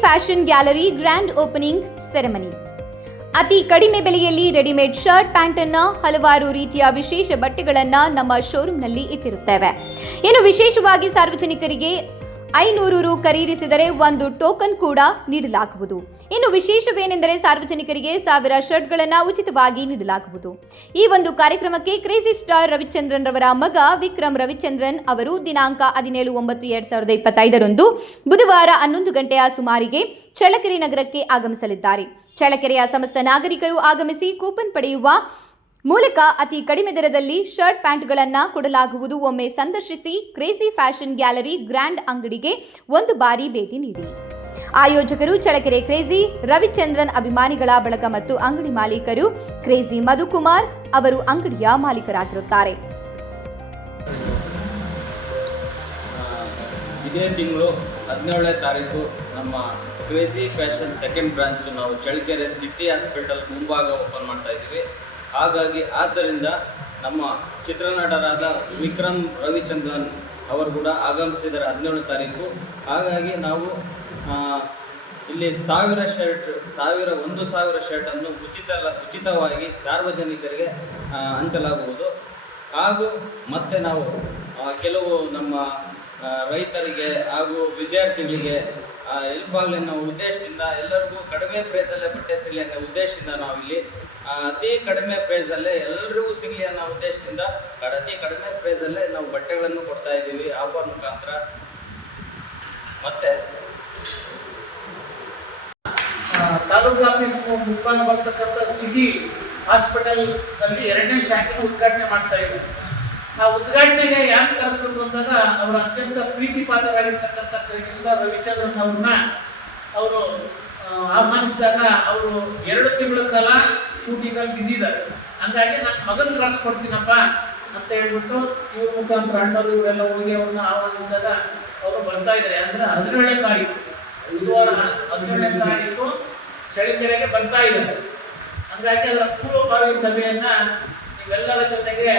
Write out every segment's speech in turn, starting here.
Fashion gallery grand opening ceremony ಅತಿ ಕಡಿಮೆ ಬೆಲೆಯಲ್ಲಿ ರೆಡಿಮೇಡ್ ಶರ್ಟ್ ಪ್ಯಾಂಟ್ ಅನ್ನ ಹಲವಾರು ರೀತಿಯ ವಿಶೇಷ ಬಟ್ಟೆಗಳನ್ನ ನಮ್ಮ ಶೋರೂಮ್ನಲ್ಲಿ ಇಟ್ಟಿರುತ್ತೇವೆ. ಇನ್ನು ವಿಶೇಷವಾಗಿ ಸಾರ್ವಜನಿಕರಿಗೆ ಐನೂರು ರು ಖರೀದಿಸಿದರೆ ಒಂದು ಟೋಕನ್ ಕೂಡ ನೀಡಲಾಗುವುದು. ಇನ್ನು ವಿಶೇಷವೇನೆಂದರೆ ಸಾರ್ವಜನಿಕರಿಗೆ ಸಾವಿರ ಶರ್ಟ್ಗಳನ್ನು ಉಚಿತವಾಗಿ ನೀಡಲಾಗುವುದು. ಈ ಒಂದು ಕಾರ್ಯಕ್ರಮಕ್ಕೆ ಕ್ರೇಜಿ ಸ್ಟಾರ್ ರವಿಚಂದ್ರನ್ ರವರ ಮಗ ವಿಕ್ರಮ್ ರವಿಚಂದ್ರನ್ ಅವರು ದಿನಾಂಕ ಹದಿನೇಳು ಒಂಬತ್ತು ಎರಡ್ ಸಾವಿರದ ಇಪ್ಪತ್ತೈದರಂದು ಬುಧವಾರ ಹನ್ನೊಂದು ಗಂಟೆಯ ಸುಮಾರಿಗೆ ಚಳ್ಳಕೆರೆ ನಗರಕ್ಕೆ ಆಗಮಿಸಲಿದ್ದಾರೆ. ಚಳ್ಳಕೆರೆಯ ಸಮಸ್ತ ನಾಗರಿಕರು ಆಗಮಿಸಿ ಕೂಪನ್ ಪಡೆಯುವ ಮೂಲಕ ಅತಿ ಕಡಿಮೆ ದರದಲ್ಲಿ ಶರ್ಟ್ ಪ್ಯಾಂಟ್ಗಳನ್ನು ಕೊಡಲಾಗುವುದು. ಒಮ್ಮೆ ಸಂದರ್ಶಿಸಿ ಕ್ರೇಜಿ ಫ್ಯಾಷನ್ ಗ್ಯಾಲರಿ ಗ್ರ್ಯಾಂಡ್ ಅಂಗಡಿಗೆ ಒಂದು ಬಾರಿ ಭೇಟಿ ನೀಡಿ. ಆಯೋಜಕರು ಚಳಕೆರೆ ಕ್ರೇಜಿ, ರವಿಚಂದ್ರನ್ ಅಭಿಮಾನಿಗಳ ಬಳಗ ಮತ್ತು ಅಂಗಡಿ ಮಾಲೀಕರು, ಕ್ರೇಜಿ ಮಧುಕುಮಾರ್ ಅವರು ಅಂಗಡಿಯ ಮಾಲೀಕರಾಗಿರುತ್ತಾರೆ. ಇದೇ ತಿಂಗಳು ಹದಿನೇಳನೇ ತಾರೀಕು ನಮ್ಮ ಕ್ರೇಜಿ ಫ್ಯಾಷನ್ ಸೆಕೆಂಡ್ ಬ್ರಾಂಚ್ ನಾವು ಚಳ್ಳಕೆರೆ ಸಿಟಿ ಹಾಸ್ಪಿಟಲ್ ಮುಂಭಾಗ ಓಪನ್ ಮಾಡ್ತಾ ಇದ್ದೀವಿ. ಹಾಗಾಗಿ ಆದ್ದರಿಂದ ನಮ್ಮ ಚಿತ್ರನಟರಾದ ವಿಕ್ರಮ್ ರವಿಚಂದ್ರನ್ ಅವರು ಕೂಡ ಆಗಮಿಸ್ತಿದ್ದಾರೆ ಹದಿನೇಳು ತಾರೀಕು. ಹಾಗಾಗಿ ನಾವು ಇಲ್ಲಿ ಸಾವಿರ ಶರ್ಟ್, ಸಾವಿರ, ಒಂದು ಸಾವಿರ ಶರ್ಟನ್ನು ಉಚಿತ, ಉಚಿತವಾಗಿ ಸಾರ್ವಜನಿಕರಿಗೆ ಹಂಚಲಾಗುವುದು. ಹಾಗೂ ಮತ್ತೆ ನಾವು ಕೆಲವು ನಮ್ಮ ರೈತರಿಗೆ ಹಾಗೂ ವಿದ್ಯಾರ್ಥಿಗಳಿಗೆ ಹೆಲ್ಪ್ ಆಗಲಿ ಅನ್ನೋ ಉದ್ದೇಶದಿಂದ ಎಲ್ಲರಿಗೂ ಕಡಿಮೆ ಪ್ರೈಸಲ್ಲೇ ಬಟ್ಟೆ ಸಿಗಲಿ ಅನ್ನೋ ಉದ್ದೇಶದಿಂದ ನಾವಿಲ್ಲಿ ಅತಿ ಕಡಿಮೆ ಪ್ರೈಸಲ್ಲೇ ಎಲ್ಲರಿಗೂ ಸಿಗಲಿ ಅನ್ನೋ ಉದ್ದೇಶದಿಂದ ಅತಿ ಕಡಿಮೆ ಪ್ರೈಸಲ್ಲೇ ನಾವು ಬಟ್ಟೆಗಳನ್ನು ಕೊಡ್ತಾ ಇದ್ದೀವಿ, ಆಫರ್ ಮುಖಾಂತರ. ಮತ್ತೆ? ತಾಲೂಕು ಆಫೀಸ್ ಮುಂಬೈ ಬರ್ತಕ್ಕಂಥ ಸಿಟಿ ಹಾಸ್ಪಿಟಲ್ನಲ್ಲಿ ಎರಡನೇ ಶಾಖೆ ಉದ್ಘಾಟನೆ ಮಾಡ್ತಾ ಇದ್ದಾರೆ. ಆ ಉದ್ಘಾಟನೆಗೆ ಯಾರು ಕರೆಸ್ಬೇಕು ಅಂದಾಗ ಅವರ ಅತ್ಯಂತ ಪ್ರೀತಿ ಪಾತ್ರರಾಗಿರ್ತಕ್ಕಂಥ ಕೃಷ್ಣ ರವಿಚಂದ್ರನ್ ಅವ್ರನ್ನ ಅವರು ಆಹ್ವಾನಿಸಿದಾಗ ಅವರು ಎರಡು ತಿಂಗಳ ಕಾಲ ಶೂಟಿಂಗಲ್ಲಿ ಬಿಸಿ ಇದ್ದಾರೆ. ಹಂಗಾಗಿ ನನ್ನ ಮಗನ ಕಳಿಸ್ಕೊಡ್ತೀನಪ್ಪ ಅಂತ ಹೇಳ್ಬಿಟ್ಟು ಇವ್ರ ಮುಖಾಂತರ ಅಣ್ಣರು ಇವರೆಲ್ಲ ಹೋಗಿ ಅವ್ರನ್ನ ಆಹ್ವಾನಿಸಿದಾಗ ಅವರು ಬರ್ತಾ ಇದ್ದಾರೆ. ಅಂದರೆ ಹದಿನೇಳನೇ ತಾರೀಕು, ಬುಧವಾರ ಹದಿನೇಳನೇ ತಾರೀಕು ಚಳಿಕೆರೆಗೆ ಬರ್ತಾ ಇದ್ದಾರೆ. ಹಂಗಾಗಿ ಅದರ ಪೂರ್ವಭಾವಿ ಸಭೆಯನ್ನ ನೀವೆಲ್ಲರ ಜೊತೆಗೆ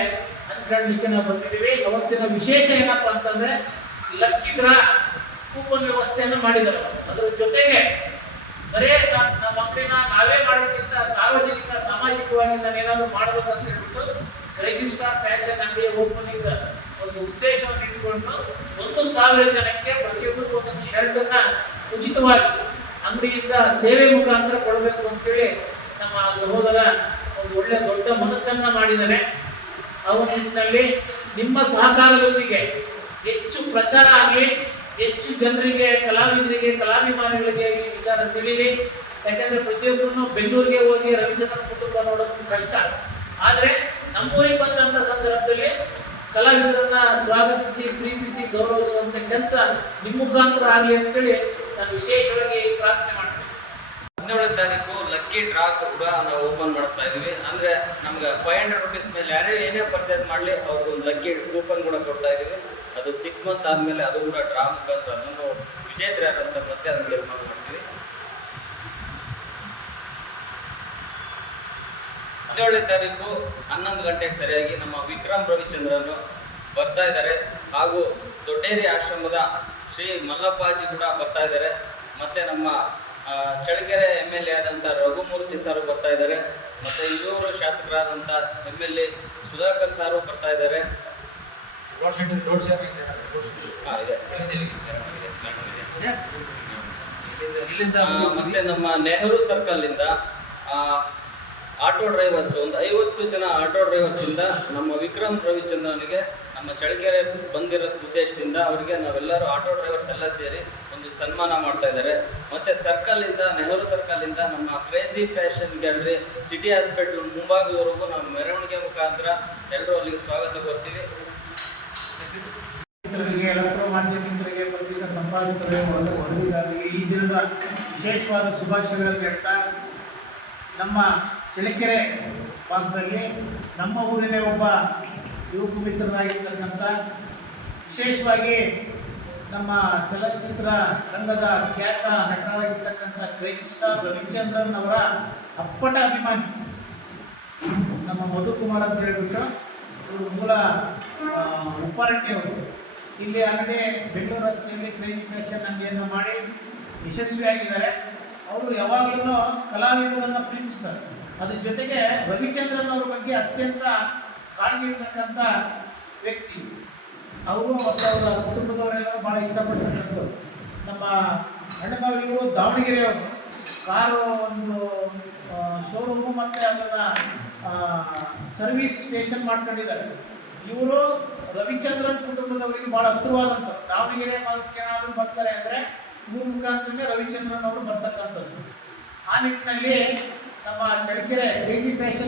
ಹಂಚ್ಕೊಳ್ಳಿಕ್ಕೆ ನಾವು ಬಂದಿದ್ದೀವಿ. ಅವತ್ತಿನ ವಿಶೇಷ ಏನಪ್ಪ ಅಂತಂದ್ರೆ ಲಕ್ಕಿ ಡ್ರಾ ಕೂಪನ್ ವ್ಯವಸ್ಥೆಯನ್ನು ಮಾಡಿದ್ದಾರೆ ಅದರ ಜೊತೆಗೆ ಬರೇ ನಮ್ಮ ಅಂಗಡಿನ ನಾವೇ ಮಾಡೋದಕ್ಕಿಂತ ಸಾರ್ವಜನಿಕ, ಸಾಮಾಜಿಕವಾಗಿ ನಾನು ಏನಾದರೂ ಮಾಡಬೇಕು ಅಂತ ಹೇಳ್ಬಿಟ್ಟು ರಿಜಿಸ್ಟಾರ್ ಫ್ಯಾಷನ್ ಅಂಗಡಿಯ ಓಪನಿಂಗ್ ಒಂದು ಉದ್ದೇಶವನ್ನು ಇಟ್ಕೊಂಡು ಒಂದು ಸಾವಿರ ಜನಕ್ಕೆ ಪ್ರತಿಯೊಬ್ಬರಿಗೂ ಒಂದೊಂದು ಶರ್ಟ್ ಅನ್ನ ಉಚಿತವಾಗಿ ಅಂಗಡಿಯಿಂದ ಸೇವೆ ಮುಖಾಂತರ ಕೊಡಬೇಕು ಅಂತೇಳಿ ನಮ್ಮ ಸಹೋದರ ಒಂದು ಒಳ್ಳೆ ದೊಡ್ಡ ಮನಸ್ಸನ್ನ ಮಾಡಿದ್ದಾನೆ. ಅವರ ನಿಟ್ಟಿನಲ್ಲಿ ನಿಮ್ಮ ಸಹಕಾರದೊಂದಿಗೆ ಹೆಚ್ಚು ಪ್ರಚಾರ ಆಗಲಿ, ಹೆಚ್ಚು ಜನರಿಗೆ, ಕಲಾವಿದರಿಗೆ, ಕಲಾಭಿಮಾನಿಗಳಿಗೆ ಈ ವಿಚಾರ ತಿಳಿಲಿ. ಯಾಕೆಂದರೆ ಪ್ರತಿಯೊಬ್ಬರು ಬೆಂಗಳೂರಿಗೆ ಹೋಗಿ ರವಿಚಂದ್ರ ಕುಟುಂಬ ನೋಡೋದು ಕಷ್ಟ. ಆದರೆ ನಮ್ಮೂರಿಗೆ ಬಂದಂಥ ಸಂದರ್ಭದಲ್ಲಿ ಕಲಾವಿದರನ್ನ ಸ್ವಾಗತಿಸಿ, ಪ್ರೀತಿಸಿ ಗೌರವಿಸುವಂಥ ಕೆಲಸ ನಿಮ್ಮ ಮುಖಾಂತರ ಆಗಲಿ ಅಂತೇಳಿ ನಾನು ವಿಶೇಷವಾಗಿ ಪ್ರಾರ್ಥನೆ ಮಾಡ್ತೇನೆ. ಹದಿನೇಳನೇ ತಾರೀಕು ಲಕ್ಕಿ ಡ್ರಾ ಕೂಡ ನಾವು ಓಪನ್ ಮಾಡಿಸ್ತಾ ಇದೀವಿ ಅಂದ್ರೆ ನಮ್ಗೆ ಫೈವ್ ಹಂಡ್ರೆಡ್ ರುಪೀಸ್ ಮೇಲೆ ಯಾರೇ ಏನೇ ಪರ್ಚೇಸ್ ಮಾಡಲಿ ಅವ್ರಿಗೆ ಒಂದು ಲಕ್ಕಿ ಕೂಪನ್ ಕೂಡ ಕೊಡ್ತಾ ಇದೀವಿ ಅದು ಸಿಕ್ಸ್ ಮಂತ್ ಆದಮೇಲೆ ಅದು ಕೂಡ ಡ್ರಾ ಮುಖಾಂತರ ಅದನ್ನು ವಿಜೇತರು ಯಾರು ಅಂತ ಮತ್ತೆ ಅದನ್ನು ತೀರ್ಮಾನ ಮಾಡ್ತೀವಿ ಹದಿನೇಳನೇ ತಾರೀಕು ಹನ್ನೊಂದು ಗಂಟೆಗೆ ಸರಿಯಾಗಿ ನಮ್ಮ ವಿಕ್ರಮ್ ರವಿಚಂದ್ರನು ಬರ್ತಾ ಇದ್ದಾರೆ. ಹಾಗೂ ದೊಡ್ಡೇರಿ ಆಶ್ರಮದ ಶ್ರೀ ಮಲ್ಲಪ್ಪಾಜಿ ಕೂಡ ಬರ್ತಾ ಇದ್ದಾರೆ. ಮತ್ತೆ ನಮ್ಮ ಚಳ್ಳಕೆರೆ ಎಂ ಎಲ್ ಎ ಆದಂಥ ರಘುಮೂರ್ತಿ ಸರ್ ಬರ್ತಾ ಇದ್ದಾರೆ. ಮತ್ತೆ ಇವರು ಶಾಸಕರಾದಂಥ M L A Sudhakar sir ಬರ್ತಾ ಇದ್ದಾರೆ. ಇಲ್ಲಿಂದ ಮತ್ತೆ ನಮ್ಮ ನೆಹರು ಸರ್ಕಲ್ ಇಂದ ಆ, ಆಟೋ ಡ್ರೈವರ್ಸ್, ಒಂದು ಐವತ್ತು ಜನ ಆಟೋ ಡ್ರೈವರ್ಸ್ ಇಂದ ನಮ್ಮ ವಿಕ್ರಮ್ ರವಿಚಂದ್ರನಿಗೆ ನಮ್ಮ ಚಳ್ಳಕೆರೆ ಬಂದಿರೋ ಉದ್ದೇಶದಿಂದ ಅವರಿಗೆ ನಾವೆಲ್ಲರೂ ಆಟೋ ಡ್ರೈವರ್ಸ್ ಎಲ್ಲ ಸೇರಿ ಒಂದು ಸನ್ಮಾನ ಮಾಡ್ತಾ ಇದ್ದಾರೆ. ಮತ್ತೆ ಇಂದ, ನೆಹರು ಸರ್ಕಲ್ ಇಂದ ನಮ್ಮ crazy fashion gallery, city hospital ಮುಂಭಾಗದವರೆಗೂ ನಾವು ಮೆರವಣಿಗೆ ಮುಖಾಂತರ ಎಲ್ಲರೂ ಅಲ್ಲಿಗೆ ಸ್ವಾಗತ ಕೋರ್ತೀವಿ. ಎಲೆಕ್ಟ್ರೋ ಸಂಪಾದಕರಿಗೆ ಒಳ್ಳೆ ವರದಿಗಾರರಿಗೆ ಈ ದಿನದ ವಿಶೇಷವಾದ ಶುಭಾಶಯಗಳನ್ನು ಹೇಳ್ತಾ ನಮ್ಮ ಚಳ್ಳಕೆರೆ ಭಾಗದಲ್ಲಿ ನಮ್ಮ ಊರಿನ ಒಬ್ಬ ಯುವಕ ಮಿತ್ರನಾಗಿರ್ತಕ್ಕಂಥ, ವಿಶೇಷವಾಗಿ ನಮ್ಮ ಚಲನಚಿತ್ರ ರಂಗದ ಖ್ಯಾತ ನಟರಾಗಿರ್ತಕ್ಕಂಥ ಸ್ಟಾರ್ ರವಿಚಂದ್ರನ್ ಅವರ ಅಪ್ಪಟ ಅಭಿಮಾನಿ. ನಮ್ಮ ಮಧುಕುಮಾರ್ ಅಂತ ಹೇಳ್ಬಿಟ್ಟು ಇವರು ಮೂಲ ಉಪ್ಪಾರಟ್ಟಿಯವರು ಇಲ್ಲಿ ಅಲ್ಲದೆ ಬೆಂಗಳೂರು ರಸ್ತೆಯಲ್ಲಿ ಕ್ರೇಜಿ ಫ್ಯಾಷನ್ ಅಂಗಡಿಯನ್ನು ಮಾಡಿ ಯಶಸ್ವಿಯಾಗಿದ್ದಾರೆ. ಅವರು ಯಾವಾಗಲೂ ಕಲಾವಿದರನ್ನು ಪ್ರೀತಿಸ್ತಾರೆ. ಅದ್ರ ಜೊತೆಗೆ ರವಿಚಂದ್ರನ್ ಅವ್ರ ಬಗ್ಗೆ ಅತ್ಯಂತ ಕಾಳಜಿ ಇರ್ತಕ್ಕಂಥ ವ್ಯಕ್ತಿ. ಅವರು ಮತ್ತು ಅವರ ಕುಟುಂಬದವರೆಲ್ಲರೂ ಭಾಳ ಇಷ್ಟಪಡ್ತಕ್ಕಂಥದ್ದು ನಮ್ಮ ಅಣ್ಣನವರಿಗೂ ದಾವಣಗೆರೆಯವರು. ಕಾರು ಒಂದು ಶೋರೂಮು ಮತ್ತು ಅದನ್ನು ಸರ್ವಿಸ್ ಸ್ಟೇಷನ್ ಮಾಡ್ಕೊಂಡಿದ್ದಾರೆ. ಇವರು ರವಿಚಂದ್ರನ್ ಕುಟುಂಬದವರಿಗೆ ಭಾಳ ಹತ್ತಿರವಾದಂಥವ್ರು. ದಾವಣಗೆರೆ ಭಾಗಕ್ಕೆ ಏನಾದರೂ ಬರ್ತಾರೆ ಅಂದರೆ ಇವ್ರ ಮುಖಾಂತರನೇ ರವಿಚಂದ್ರನ್ ಅವರು ಬರ್ತಕ್ಕಂಥದ್ದು. ಆ ನಿಟ್ಟಿನಲ್ಲಿ ನಮ್ಮ ಚಳಕೆರೆ ಕ್ರೇಜಿ ಫ್ಯಾಷನ್